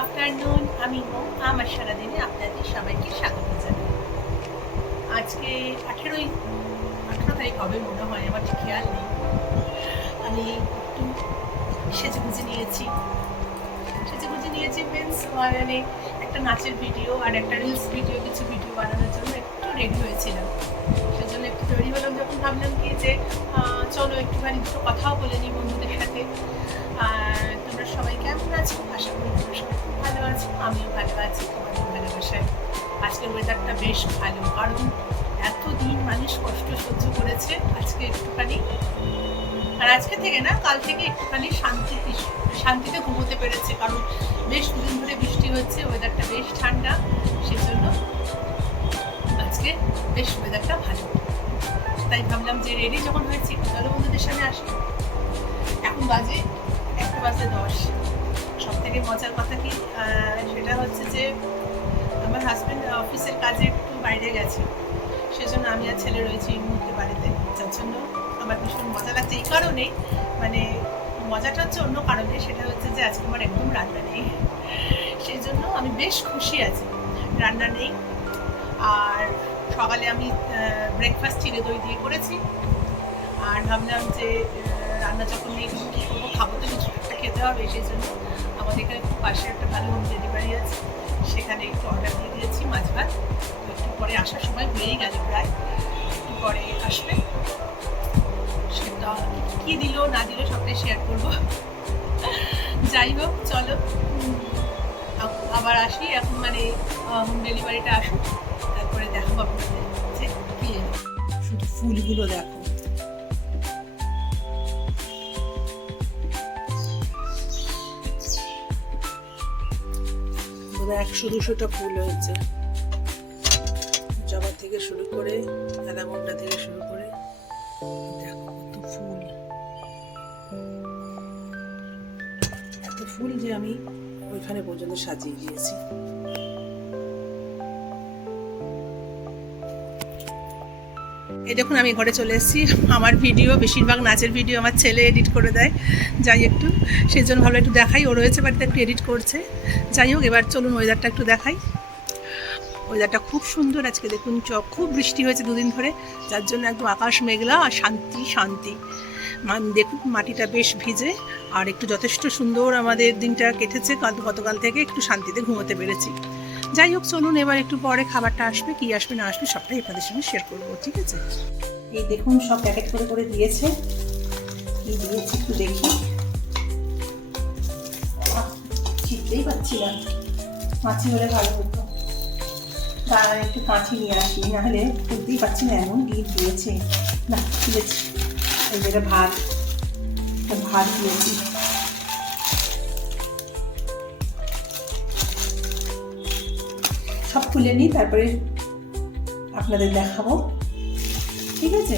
Afternoon আমি home. আমার সারাদিনে আপনাদের সবাইকে স্বাগত জানাই। আজকে আঠেরোই, আঠেরো তারিখ হবে মনে হয়, আমার খেয়াল নেই। আমি একটু সেজে গুজে নিয়েছি। সেজে গুজে নিয়েছি মিন্স মানে একটা নাচের ভিডিও আর একটা রিলস ভিডিও কিছু ভিডিও বানানোর জন্য একটু রেডি হয়েছিলাম। সেজন্য একটু তৈরি হলাম, যখন ভাবলাম কি যে চলো একটুখানি দুটো কথাও বলে নিই বন্ধুদের সাথে। সবাই কেমন আছো? আশা করি তোমরা সবাই খুব ভালো আছো, আমিও ভালো আছি, তোমাদের ভালোবাসায়। আজকের ওয়েদারটা বেশ ভালো, কারণ এতদিন মানুষ কষ্ট সহ্য করেছে, আজকে একটুখানি। আর আজকে থেকে না, কাল থেকে একটুখানি শান্তি শান্তিতে ঘুমোতে পেরেছে, কারণ বেশ দুদিন ধরে বৃষ্টি হচ্ছে ওয়েদারটা বেশ ঠান্ডা, সেজন্য আজকে বেশ ওয়েদারটা ভালো। তাই ভাবলাম যে রেডি যখন হয়েছি, চলো বন্ধুদের সামনে আসি। এখন বাজে বাজে দশ সব থেকে মজার কথা কি? সেটা হচ্ছে যে, আমার হাজব্যান্ড অফিসের কাজে একটু বাইরে গেছে। সেজন্য আমি আর ছেলে রয়েছি এই মুহূর্তে বাড়িতে। যার জন্য আমার ভীষণ মজা লাগছে। এই কারণেই মানে মজাটা হচ্ছে অন্য কারণে। সেটা হচ্ছে যে, আজকে আমার একদম রান্না নেই। সেই জন্য আমি বেশ খুশি আছি। রান্না নেই। আর সকালে আমি ব্রেকফাস্ট চিড়ে দই দিয়ে করেছি। আর ভাবলাম যে রান্না যখন নেই কী করব? খাব তো কিছু খেতে হবে সেই জন্য আমাদের এখানে খুব পাশে একটা ভালো হোম ডেলিভারি আছে। সেখানে একটু অর্ডার দিয়ে দিয়েছি মাছ ভাত। একটু পরে আসার সময় হয়েই গেল প্রায়। একটু পরে আসবে। সেটা কী দিল, না দিল সবটাই শেয়ার করব। যাই হোক, চলো। আবার আসি। এখন মানে হোম ডেলিভারিটা আসুক। তারপরে দেখাবো আপনাদের যে শুধু ফুলগুলো দেখো। বোধহয় একশো দুশোটা ফুল হয়েছে। জবা থেকে শুরু করে অ্যালামন্ডা থেকে শুরু করে দেখো কত ফুল। এত ফুল যে আমি ওইখানে পর্যন্ত সাজিয়ে দিয়েছি। এই দেখুন, আমি ঘরে চলে এসেছি। আমার ভিডিও বেশিরভাগ নাচের ভিডিও আমার ছেলে এডিট করে দেয়। যাই একটু সেই জন্য ভালো একটু দেখাই। ও রয়েছে বাড়িতে, একটু এডিট করছে। যাই হোক, এবার চলুন ওয়েদারটা একটু দেখাই। ওয়েদারটা খুব সুন্দর আজকে, দেখুন, চ- খুব বৃষ্টি হয়েছে দুদিন ধরে। যার জন্য একদম আকাশ মেঘলা আর শান্তি শান্তি। দেখুন, মাটিটা বেশ ভিজে। আর একটু যথেষ্ট সুন্দর আমাদের দিনটা কেটেছে। কাল, গতকাল থেকে একটু শান্তিতে ঘুমোতে পেরেছি। যাই হোক চলুন এবার একটু পরে খাবারটা আসবে, কি আসবে, না আসবে, সবটাই আপনাদের সঙ্গে শেয়ার করব, ঠিক আছে? এই দেখুন, সব প্যাকেট করে করে দিয়েছে। কি দিয়েছে একটু দেখি। চিনতেই পাচ্ছি না। মাছি হলে ভালো হতো। তার একটু কাঁচি নিয়ে আসি নাহলে বুঝতেই পারছি না, এমন গিট দিয়েছে। না দিয়েছি এই যেটা ভাত ভাত দিয়েছি। সব খুলে নিই, তারপরে আপনাদের দেখাবো। ঠিক আছে?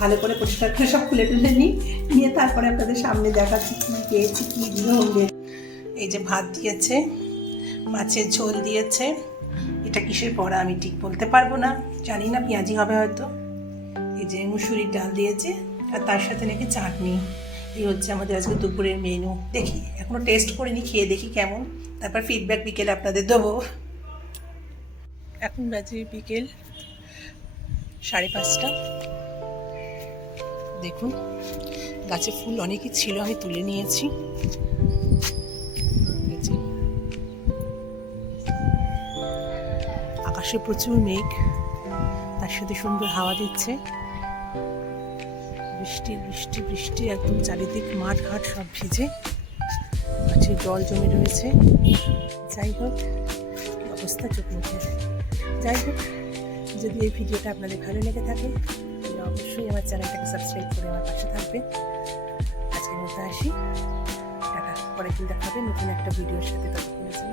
ভালো করে পরিষ্কার করে সব খুলে টুলে নিই, নিয়ে তারপরে আপনাদের সামনে দেখাচ্ছি কী পেয়েছি কী দিয়ে হবে এই যে ভাত দিয়েছে, মাছের ঝোল দিয়েছে। এটা কিসের পড়া আমি ঠিক বলতে পারব না, জানি না, পেঁয়াজি হবে হয়তো। এই যে মুসুরির ডাল দিয়েছে, আর তার সাথে নাকি চাটনি। এই হচ্ছে? আমাদের আজকে দুপুরের মেনু দেখি, এখনও টেস্ট করিনি, খেয়ে দেখি কেমন। তারপর ফিডব্যাক বিকেলে আপনাদের দেবো। এখন বাজে বিকেল সাড়ে পাঁচটা। দেখুন, গাছে ফুল অনেকই ছিল, আমি তুলে নিয়েছি। আকাশে প্রচুর মেঘ, তার সাথে সুন্দর হাওয়া দিচ্ছে। বৃষ্টি বৃষ্টি বৃষ্টি, একদম চারিদিক মাঠ ঘাট সব ভিজে। মাঠে জল জমে রয়েছে। যাই হোক অবস্থা চোখ মুখে? যাই হোক, যদি এই ভিডিওটা আপনাদের ভালো লেগে থাকে, তাহলে অবশ্যই আমার চ্যানেলটাকে সাবস্ক্রাইব করে আমার পাশে থাকবে আজকের মতো আসি। টাটা পরে কিন্তু দেখাবে নতুন একটা ভিডিওর সাথে। ততক্ষণের জন্য